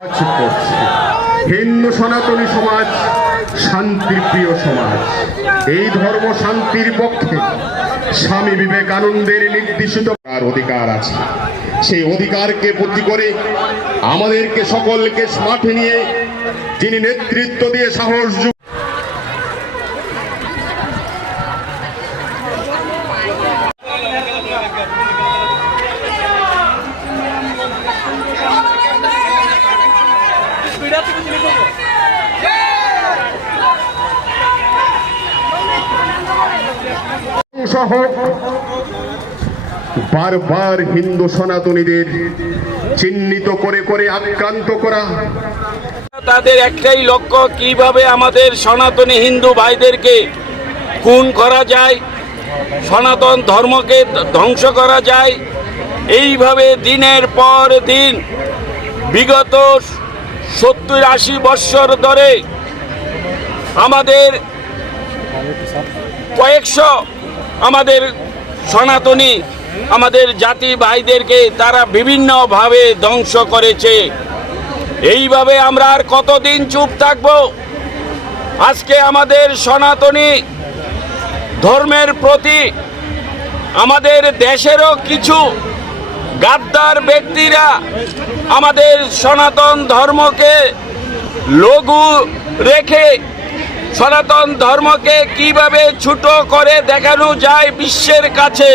হিন্দু সনাতনী সমাজ শান্তিপ্রিয় সমাজ। এই ধর্ম শান্তির পক্ষে স্বামী বিবেকানন্দের নির্দেশিত অধিকার আছে। সেই অধিকারকে পুঁজি করে আমাদেরকে সকলকে মাঠে নিয়ে যিনি নেতৃত্ব দিয়ে সাহস সহ বারবার হিন্দু সনাতনীদের চিহ্নিত করে করে আক্রান্ত করা। তাদের একটাই লক্ষ্য, কিভাবে আমাদের সনাতনী হিন্দু ভাইদেরকে খুন করা যায়, সনাতন ধর্মকে ধ্বংস করা যায়। এইভাবে দিনের পর দিন বিগত 70-80 বৎসর ধরে আমাদের কয়েকশো আমাদের সনাতনী আমাদের জাতি ভাইদেরকে তারা বিভিন্নভাবে ধ্বংস করেছে। এইভাবে আমরা আর কতদিন চুপ থাকব? আজকে আমাদের সনাতনী ধর্মের প্রতি আমাদের দেশেরও কিছু গাদ্দার ব্যক্তিরা আমাদের সনাতন ধর্মকে লঘু রেখে সনাতন ধর্মকে কিভাবে ছোট করে দেখানো যায় বিশ্বের কাছে,